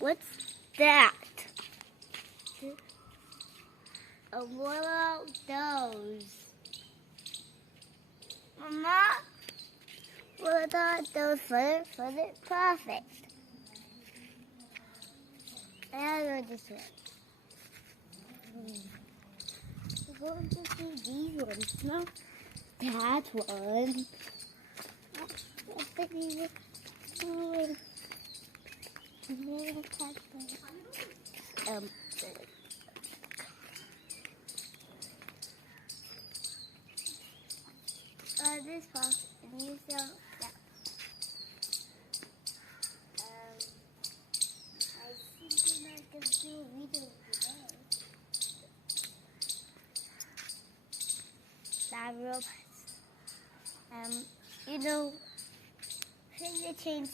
What's that? What are those? Mama, what are those for the perfect? I know this one. We're going to see these ones, no? That one. This box and use them. I think I can do a video today. That robots. You know, the chains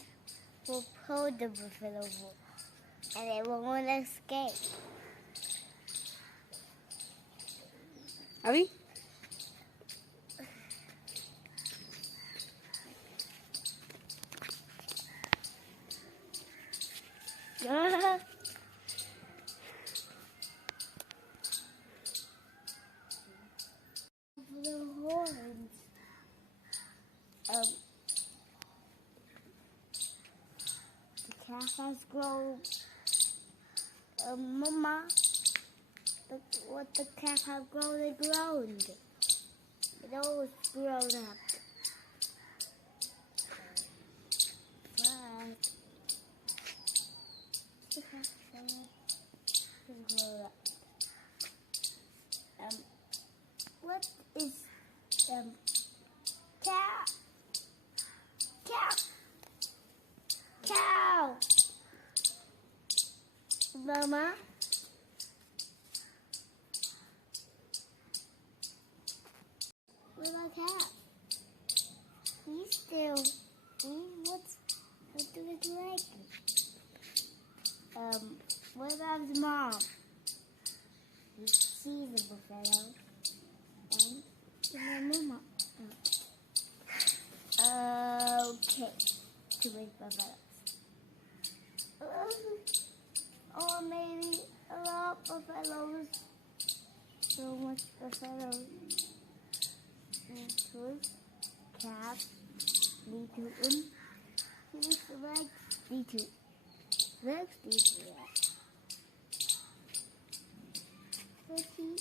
will pull the buffalo and they won't escape. Abby? The horns. The calf has grown. Mama, what the calf has grown and grown. It always grown up. But the calf has grown up. What is cow? Mama? What about cat? He's still. What do we like? What about his mom? He sees the buffalo. And my mama. Okay. Too many buffaloes. Or maybe a lot of buffaloes. So much buffaloes. Calf. Me too. Here's the legs. Me too. Legs. Me too. Let's see.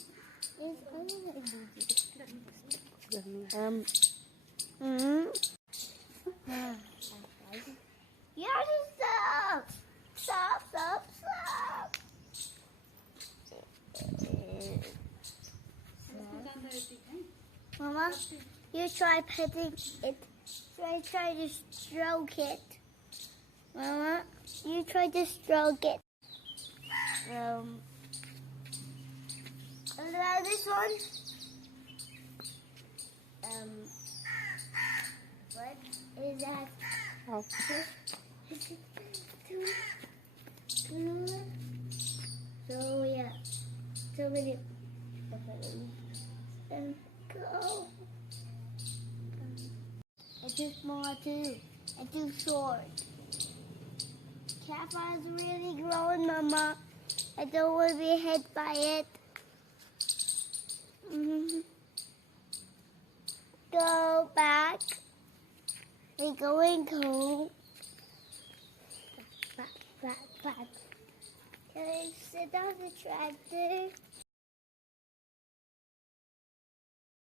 Is other legs. Yeah, stop. Mama, you try petting it. Try to stroke it. Mama, you try to stroke it. And now this one. What is that? Oh. So yeah, so many and go. And too small too, and too short. Calf is really growing, Mama. I don't want to be hit by it. Go back. We're going home. Back. Can I sit on the tractor?